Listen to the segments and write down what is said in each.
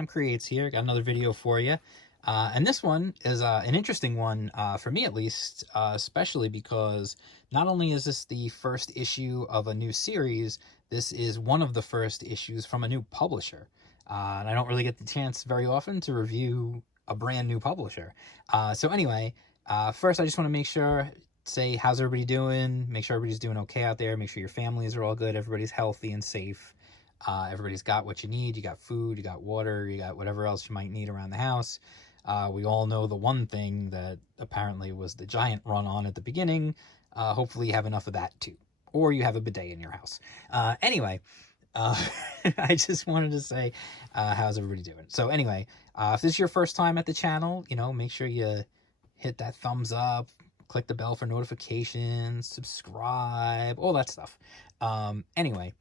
Sam Creates here. Got another video for you. And this one is an interesting one, for me at least, especially because not only is this the first issue of a new series, this is one of the first issues from a new publisher. And I don't really get the chance very often to review a brand new publisher. So anyway, first I just want to make sure, say, how's everybody doing? Make sure everybody's doing okay out there. Make sure your families are all good. Everybody's healthy and safe. Everybody's got what you need. You got food, you got water, you got whatever else you might need around the house. We all know the one thing that apparently was the giant run on at the beginning. Hopefully you have enough of that too. Or you have a bidet in your house. Anyway, I just wanted to say, how's everybody doing? So anyway, if this is your first time at the channel, make sure you hit that thumbs up, click the bell for notifications, subscribe, all that stuff. Anyway,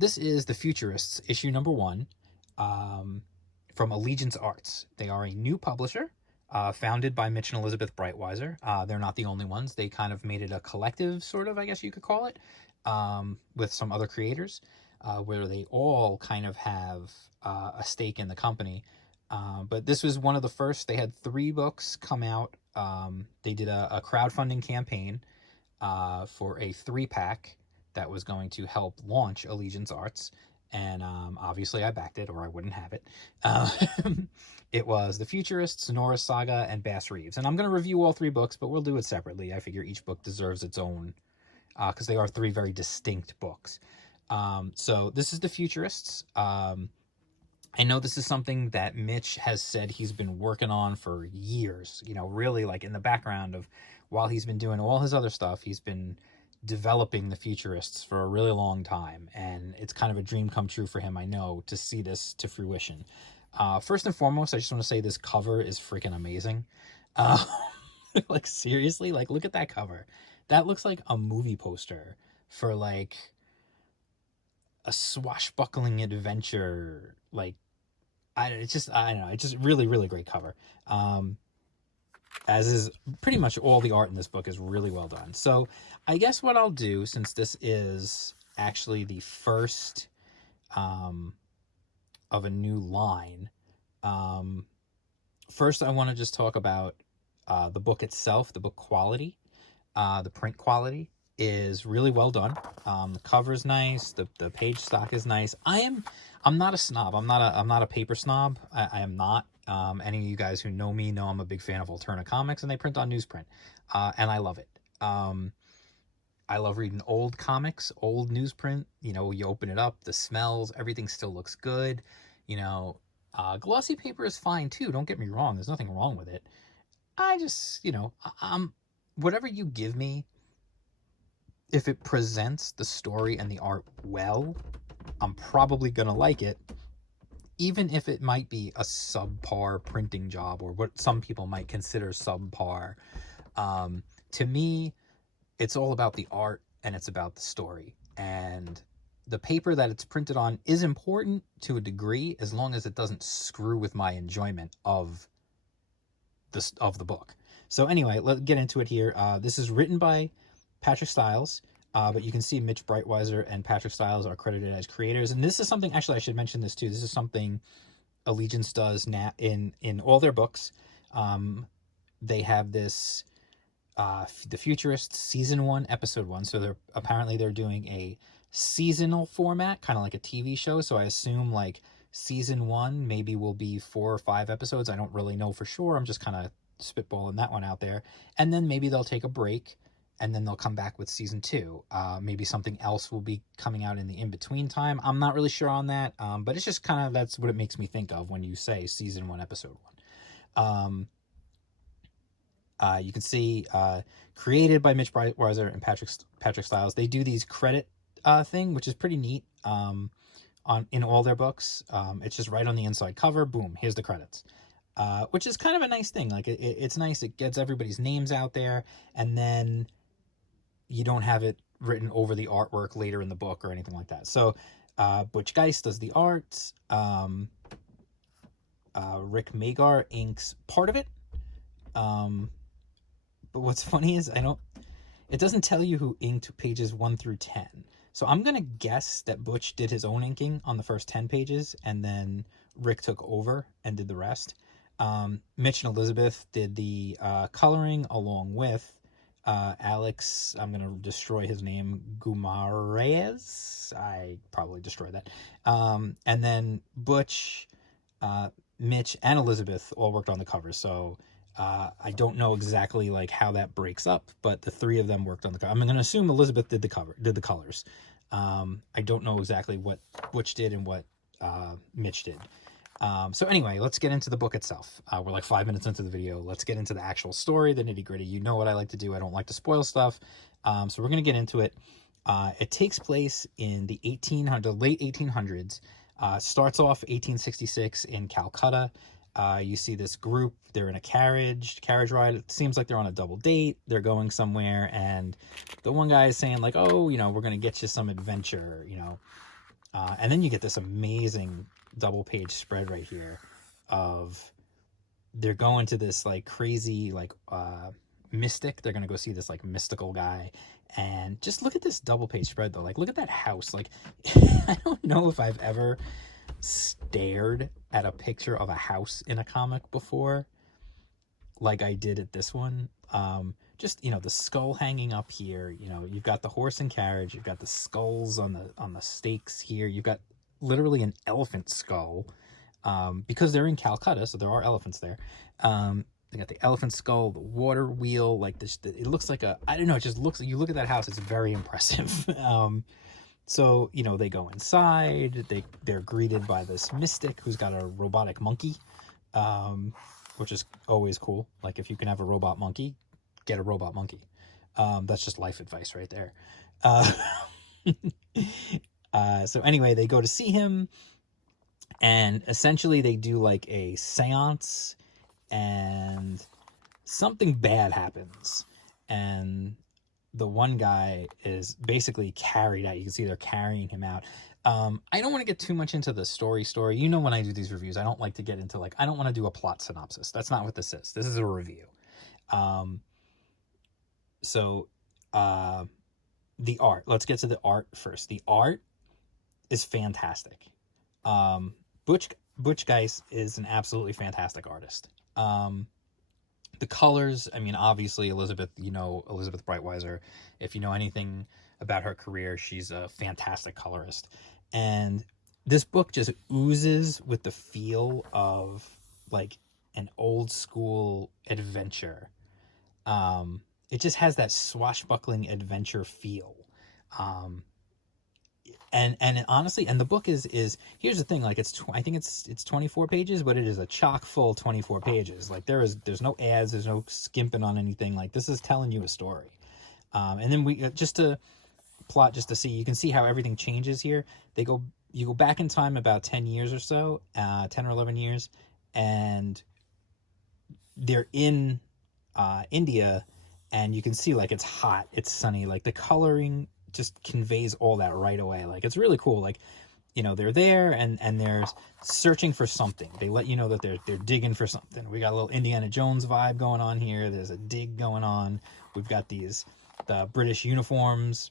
this is the Futurists, issue number 1, from Allegiance Arts. They are a new publisher, founded by Mitch and Elizabeth Breitweiser. They're not the only ones. They kind of made it a collective, sort of, I guess you could call it, with some other creators, where they all kind of have a stake in the company. But this was one of the first. They had 3 books come out. They did a crowdfunding campaign for a 3-pack that was going to help launch Allegiance Arts. And obviously I backed it, or I wouldn't have it. It was The Futurists, Nora's Saga, and Bass Reeves. And I'm going to review all 3 books, but we'll do it separately. I figure each book deserves its own, because they are 3 very distinct books. So this is The Futurists. I know this is something that Mitch has said he's been working on for years, really, like, in the background of, while he's been doing all his other stuff, he's been developing the Futurists for a really long time, and it's kind of a dream come true for him, I know, to see this to fruition. First and foremost, I just want to say this cover is freaking amazing. Like, seriously, like, look at that cover. That looks like a movie poster for, like, a swashbuckling adventure. Like, I don't know, it's just really, really great cover. As is pretty much all the art in this book is really well done. So I guess what I'll do, since this is actually the first of a new line, first I want to just talk about the book itself, the book quality. The print quality is really well done. The cover's nice. The page stock is nice. I'm not a snob. I'm not a paper snob. I am not. Any of you guys who know me know I'm a big fan of Alterna Comics, and they print on newsprint, and I love it. I love reading old comics, old newsprint. You open it up, the smells, everything still looks good. Glossy paper is fine too. Don't get me wrong. There's nothing wrong with it. I just, whatever you give me, if it presents the story and the art well, I'm probably gonna like it, even if it might be a subpar printing job, or what some people might consider subpar. To me, it's all about the art and it's about the story. And the paper that it's printed on is important to a degree, as long as it doesn't screw with my enjoyment of the book. So anyway, let's get into it here. This is written by Patrick Stiles. But you can see Mitch Breitweiser and Patrick Stiles are credited as creators. And this is something, actually, I should mention this too. This is something Allegiance does now in all their books. They have this, The Futurists Season 1, Episode 1. So they're doing a seasonal format, kind of like a TV show. So I assume, like, Season 1 maybe will be 4 or 5 episodes. I don't really know for sure. I'm just kind of spitballing that one out there. And then maybe they'll take a break, and then they'll come back with Season 2. Maybe something else will be coming out in the in-between time. I'm not really sure on that, but it's just kind of, that's what it makes me think of when you say Season 1, Episode 1. You can see, created by Mitch Breitweiser and Patrick Stiles. They do these credit thing, which is pretty neat, in all their books. It's just right on the inside cover. Boom, here's the credits. Which is kind of a nice thing. Like, it's nice. It gets everybody's names out there, and then you don't have it written over the artwork later in the book or anything like that. So Butch Geist does the art. Rick Magar inks part of it. But what's funny is it doesn't tell you who inked pages 1 through 10. So I'm going to guess that Butch did his own inking on the first 10 pages, and then Rick took over and did the rest. Mitch and Elizabeth did the coloring, along with Alex, I'm going to destroy his name, Gumarez. I probably destroyed that. And then Butch, Mitch, and Elizabeth all worked on the cover. So I don't know exactly like how that breaks up, but the three of them worked on the cover. I'm going to assume Elizabeth did the colors. I don't know exactly what Butch did and what Mitch did. So anyway, let's get into the book itself. We're like 5 minutes into the video. Let's get into the actual story, the nitty gritty. You know what I like to do. I don't like to spoil stuff. So we're going to get into it. It takes place in the late 1800s. Starts off 1866 in Calcutta. You see this group. They're in a carriage ride. It seems like they're on a double date. They're going somewhere, and the one guy is saying like, oh, you know, we're going to get you some adventure, you know. And then you get this amazing double page spread right here of they're going to this like crazy like mystic. They're gonna go see this like mystical guy, and just look at this double page spread though. Like, look at that house. Like I don't know if I've ever stared at a picture of a house in a comic before like I did at this one. Just, you know, the skull hanging up here, you know, you've got the horse and carriage, you've got the skulls on the stakes here, you've got literally an elephant skull, because they're in Calcutta, so there are elephants there. They got the elephant skull, the water wheel, like this, it looks like I don't know, it just looks, you look at that house, it's very impressive. So, you know, they go inside, they're greeted by this mystic who's got a robotic monkey, which is always cool. Like, if you can have a robot monkey, get a robot monkey. That's just life advice right there. So anyway, they go to see him, and essentially they do like a seance, and something bad happens, and the one guy is basically carried out. You can see they're carrying him out. I don't want to get too much into the story. You know, when I do these reviews, I don't like to get into like, I don't want to do a plot synopsis. That's not what this is. This is a review. The art. Let's get to the art first. The art is fantastic. Butch Geis is an absolutely fantastic artist. The colors, I mean, obviously Elizabeth, you know, Elizabeth Breitweiser. If you know anything about her career, she's a fantastic colorist. And this book just oozes with the feel of like an old school adventure. It just has that swashbuckling adventure feel. And honestly, and the book is here's the thing, like I think it's 24 pages, but it is a chock full 24 pages. Like there's no ads, there's no skimping on anything. Like, this is telling you a story. And then we just to plot, just to see, you can see how everything changes here. You go back in time about 10 years or so, 10 or 11 years, and they're in India, and you can see like it's hot, it's sunny, like the coloring just conveys all that right away. Like, it's really cool. Like, you know, they're there and they're searching for something. They let you know that they're digging for something. We got a little Indiana Jones vibe going on here. There's a dig going on. We've got the British uniforms,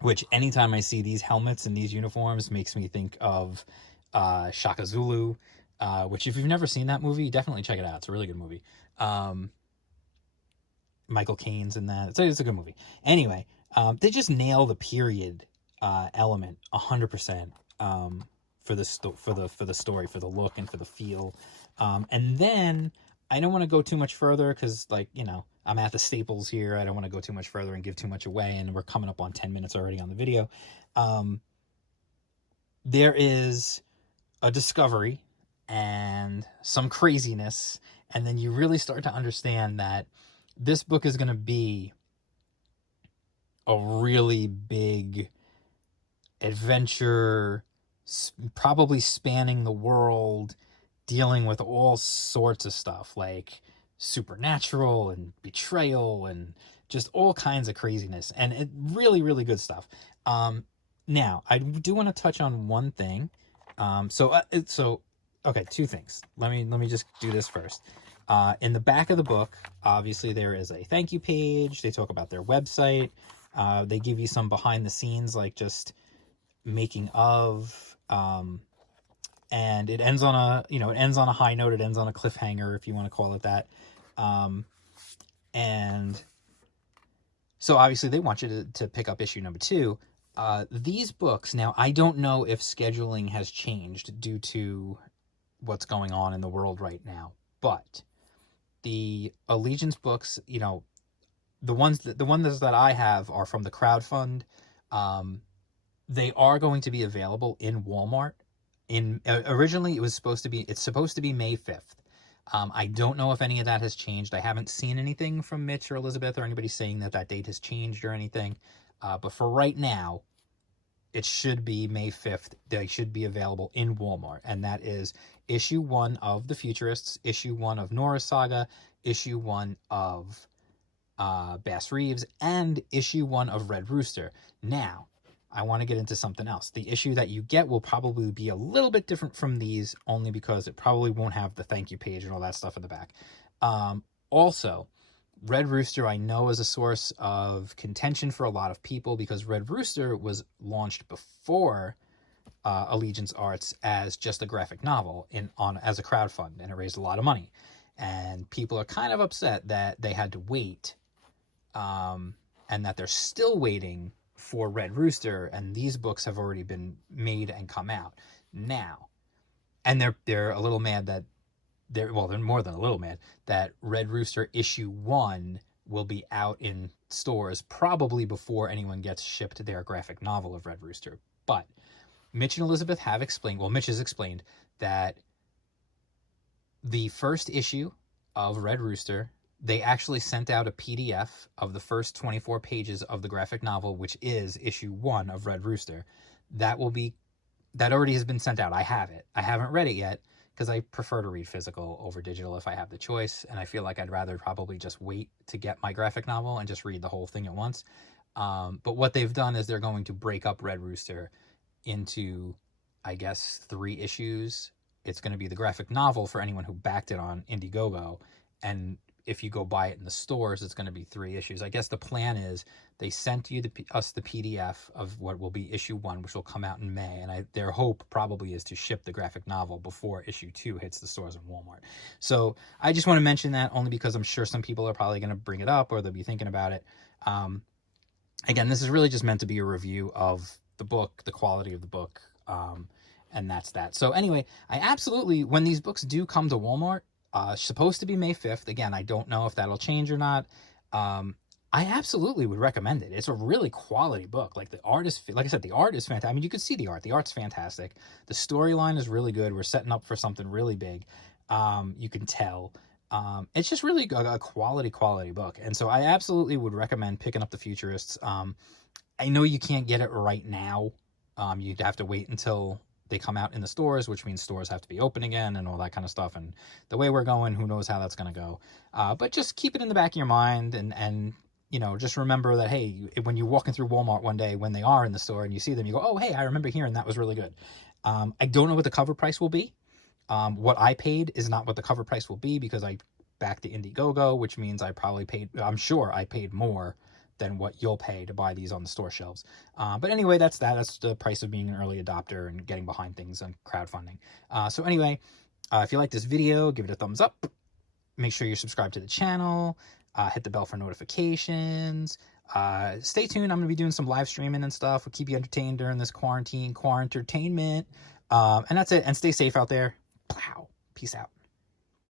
which anytime I see these helmets and these uniforms makes me think of Shaka Zulu, which if you've never seen that movie, definitely check it out. It's a really good movie. Michael Caine's in that. It's a good movie. Anyway, they just nail the period element 100% for the story, for the look, and for the feel. And then I don't want to go too much further because, like, you know, I'm at the staples here. I don't want to go too much further and give too much away, and we're coming up on 10 minutes already on the video. There is a discovery and some craziness, and then you really start to understand that this book is going to be a really big adventure, probably spanning the world, dealing with all sorts of stuff like supernatural and betrayal and just all kinds of craziness, and it really, really good stuff. Now I do want to touch on one thing. Okay, two things. Let me just do this first. In the back of the book, obviously there is a thank you page. They talk about their website. They give you some behind the scenes, like just making of, and it ends on a high note. It ends on a cliffhanger, if you want to call it that. And so obviously they want you to pick up issue number 2. These books, now I don't know if scheduling has changed due to what's going on in the world right now, but the Allegiance books, the ones that I have are from the crowdfund. They are going to be available in Walmart. Originally it's supposed to be May 5th. I don't know if any of that has changed. I haven't seen anything from Mitch or Elizabeth or anybody saying that date has changed or anything. But for right now, it should be May 5th. They should be available in Walmart. And that is issue 1 of the Futurists, issue 1 of Nora's Saga, issue 1 of Bass Reeves, and issue 1 of Red Rooster. Now, I want to get into something else. The issue that you get will probably be a little bit different from these, only because it probably won't have the thank you page and all that stuff in the back. Also, Red Rooster I know is a source of contention for a lot of people, because Red Rooster was launched before Allegiance Arts as just a graphic novel as a crowdfund, and it raised a lot of money. And people are kind of upset that they had to wait, and that they're still waiting for Red Rooster, and these books have already been made and come out now. And they're a little mad that they're more than a little mad that Red Rooster issue 1 will be out in stores probably before anyone gets shipped their graphic novel of Red Rooster. But Mitch and Elizabeth have explained, Mitch has explained that the first issue of Red Rooster, they actually sent out a PDF of the first 24 pages of the graphic novel, which is issue 1 of Red Rooster. That already has been sent out. I have it. I haven't read it yet, because I prefer to read physical over digital if I have the choice, and I feel like I'd rather probably just wait to get my graphic novel and just read the whole thing at once. But what they've done is they're going to break up Red Rooster into, I guess, 3 issues. It's going to be the graphic novel for anyone who backed it on Indiegogo, and if you go buy it in the stores, it's going to be 3 issues. I guess the plan is they sent us the PDF of what will be issue 1, which will come out in May. And their hope probably is to ship the graphic novel before issue 2 hits the stores in Walmart. So I just want to mention that, only because I'm sure some people are probably going to bring it up, or they'll be thinking about it. Again, this is really just meant to be a review of the book, the quality of the book. And that's that. So anyway, when these books do come to Walmart, supposed to be May 5th. Again, I don't know if that'll change or not. I absolutely would recommend it. It's a really quality book. Like the art is fantastic. I mean, you could see the art. The art's fantastic. The storyline is really good. We're setting up for something really big. You can tell. It's just really a quality book. And so I absolutely would recommend picking up the Futurists. I know you can't get it right now. You'd have to wait until they come out in the stores, which means stores have to be open again and all that kind of stuff. And the way we're going, who knows how that's going to go. But just keep it in the back of your mind, and just remember that, hey, when you're walking through Walmart one day when they are in the store and you see them, you go, oh, hey, I remember hearing that was really good. I don't know what the cover price will be. What I paid is not what the cover price will be, because I backed the Indiegogo, which means I'm sure I paid more than what you'll pay to buy these on the store shelves. But anyway, that's the price of being an early adopter and getting behind things on crowdfunding. So anyway, if you like this video, give it a thumbs up. Make sure you're subscribed to the channel. Hit the bell for notifications. Stay tuned. I'm going to be doing some live streaming and stuff. We'll keep you entertained during this quarantainment. And that's it. And stay safe out there. Peace out.